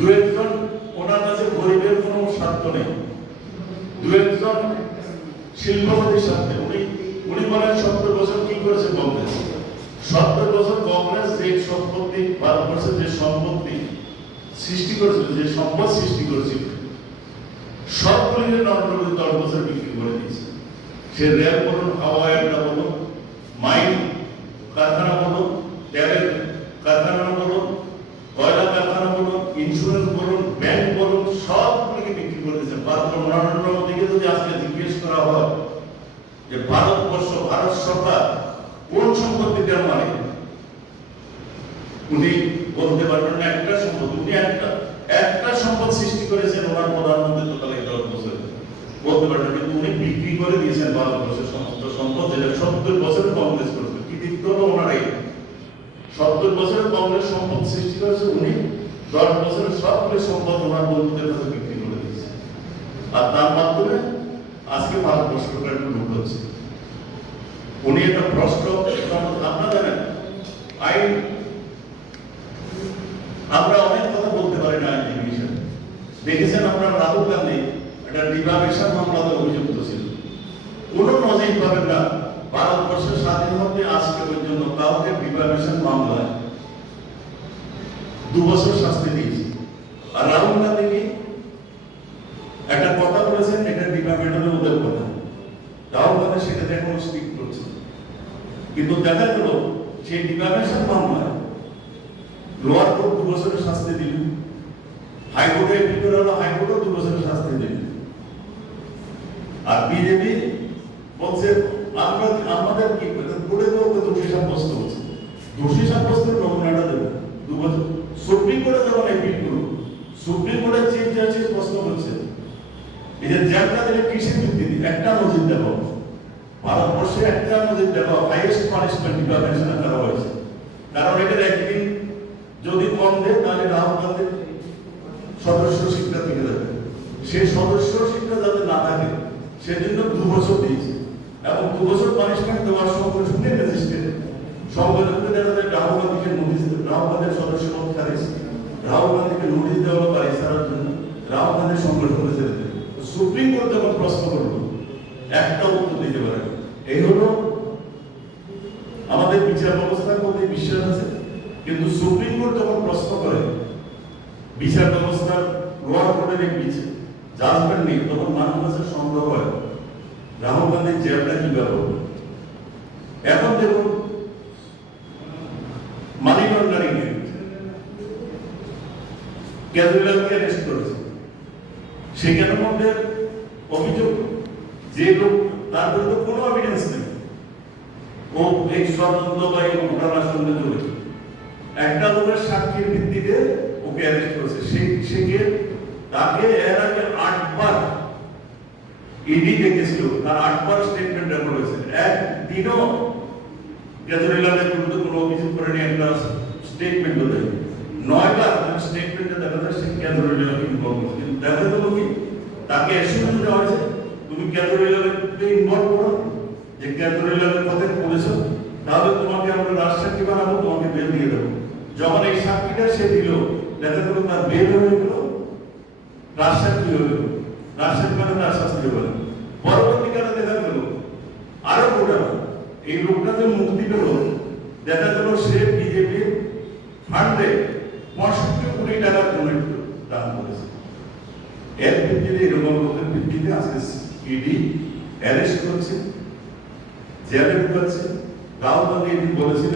দু একজন ওনার কাছে গরিবের কোনো স্বার্থ নেই, দু একজন শিল্পপতির স্বার্থে উনি বলেন 70 বছর কি করেছে কংগ্রেস। 70 বছর কংগ্রেস যে সম্পত্তি ভারতবর্ষের যে সম্পত্তি সৃষ্টি করেছিল, যে সম্পদ সৃষ্টি করেছিল, সবগুলি নরেন্দ্র মোদী 10 বছর বিক্রি করে দিয়েছে। সে রেল বলুন, হাওয়া আড্ডা বলুন, মাইন কারখানা বলুন, তেলের কারখানা বলুন, কয়লা কারখানা বলুন, ইন্স্যুরেন্স বলুন, ব্যাংক বলুন, সবগুলিকে বিক্রি করে দিয়েছে। নরেন্দ্র মোদীকে যদি আজকে জিজ্ঞেস করা হয় যে ভারতবর্ষ, ভারত সরকার কোন সম্পত্তিটার মালিক, উনি বলতে পারবেন না একটা সম্পদ। উনি একটা সম্পদ সৃষ্টি করেছেন ওনার প্রধানমন্ত্রী কালে 10 বছর, বলতে পারবেন। কিন্তু উনি বিক্রি করে দিয়েছেন ভারতবর্ষের সমস্ত সম্পদ, যেটা 70 বছর কংগ্রেস করেছে। কৃতিত্ব হলো ওনার এই 70 বছরের কংগ্রেস সম্পদ সৃষ্টি করেছে, উনি 10 বছরের সবগুলি সম্পদ ওনার বন্ধুদের কাছে বিক্রি করে দিয়েছে। আর তার মাধ্যমে আজকে ভারতবর্ষটা একটু লুট হচ্ছে। উনি একটা ভ্রষ্ট, আপনারা জানেন আইন, আমরা অনেক কথা বলতে পারি না আইনজীবী হিসেবে। দেখেছেন আপনারা রাহুল গান্ধী একটা ডিফামেশন মামলাতে অভিযুক্ত ছিল। কোন নজির পাবেন না ভারতবর্ষের স্বাধীন হতে আজকে পর্যন্ত কাউকে ডিফামেশন মামলায় 2 বছর শাস্তি দিয়েছে। আর রাহুল গান্ধীকে একটা কথা বলেছেন, এটা ডিফামেশনের ওদের কথা, রাহুল গান্ধী সেটাতে এখন স্টিক করছে। কিন্তু দেখা গেল সেই ডিফামেশন মামলায় লোয়ার কোর্ট 2 বছরের শাস্তি দিল, হাইকোর্টে এপিল করা হলো, হাইকোর্টও 2 বছরের শাস্তি দিল। আর বিজেপি বলছে আমাদের কি করে দেবো, দোষী সাব্যস্ত হচ্ছে, দোষী সাব্যস্তের নমুনাটা দেবে 2 বছর। সুপ্রিম কোর্টে যখন এপিল করলো, সুপ্রিম কোর্টের চিফ জাস্টিস প্রশ্ন করছে এই যে জ্যালটা দিলে কিসের ভিত্তিতে, একটা নজির দেখাও ভারতবর্ষে, একটা নজির দেখাও হাইয়েস্ট পানিশমেন্ট ডিফামেশনে করা হয়েছে। কারণ এটার একদিন যদি কম দেয় তাহলে রাহুল গান্ধীর সদস্য শিক্ষা থেকে যাবে, সেই সদস্য শিক্ষা যাতে না থাকে সেজন্য 2 বছর দিয়েছে। এবং 2 বছর পানিশমেন্ট দেওয়ার সঙ্গে সঙ্গে রেজিস্ট্রেট সংবিধানে দেখা যায় রাহুল গান্ধীকে নোটিশ, রাহুল গান্ধীর সদস্য পদ খারিজ, রাহুল গান্ধীকে নোটিশ দেওয়া হলো বাড়ি ছাড়ার জন্য, রাহুল গান্ধীর সংগঠনে ছেড়ে দেবে। সুপ্রিম কোর্ট যখন প্রশ্ন করলো একটা উত্তর দিতে পারে। এই হলো আমাদের বিচার ব্যবস্থার মধ্যে বিশ্বাস আছে, কিন্তু সুপ্রিম কোর্ট যখন প্রশ্ন করে বিচার ব্যবস্থার লোয়ার কোর্টের এক বিচার জাজমেন্ট নেই, তখন মানুষের কাছে সন্দেহ হয় রাহুল গান্ধীর জেলটা কিভাবে হবে। এখন দেখুন মানি লন্ডারিং এ কেজরিওয়ালকে অ্যারেস্ট করেছে, সেখানের মধ্যে অভিযোগ যে লোক, তার বিরুদ্ধে কোনো এভিডেন্স নেই, ও এক ষড়যন্ত্র বা এই ঘটনার সঙ্গে জড়িত। একটা লোকের সাক্ষীর ভিত্তিতে ওকে অ্যারেস্ট করেছে। তাকে এর আগে 8 বার ইডি দেখেছিল, তার 8 বার স্টেটমেন্ট রেকর্ড হয়েছে। একদিনও কেজরিওয়ালের বিরুদ্ধে কোনো অভিযোগ করেনি, একটা স্টেটমেন্টও দেয় 9 বার স্টেটমেন্টে দেখা যায় সে কেজরিওয়ালকে ইনভলভ করেছে। কিন্তু দেখা গেল কি তাকে অ্যাসিউরেন্স দেওয়া হয়েছে তুমি কেজরিওয়ালকে ইনভলভ করো, যে কেজরিওয়ালের কথা বলেছো, তাহলে তোমাকে আমরা রাজসাক্ষী বানাবো, তোমাকে বেল দিয়ে দেবো। যখন এই সাক্ষীটা সে দিল, দেখা গেল তার বেল হয়ে গেল, রাজসাক্ষী হয়ে গেল, রাজসাক্ষী মানে তার শাস্তি হয়ে। পরবর্তীকালে দেখা গেল আরো ঘটনা, এই লোকটা যে মুক্তি পেল, দেখা গেল সে বিজেপির ফান্ডে 65 কোটি টাকা ডোনেট দান করেছে। এর ভিত্তিতে এরকম লোকের ভিত্তিতে আজকে ইডি অ্যারেস্ট করছে, জেলে ঢুকাচ্ছে। রাহুল গান্ধী বলেছিলেন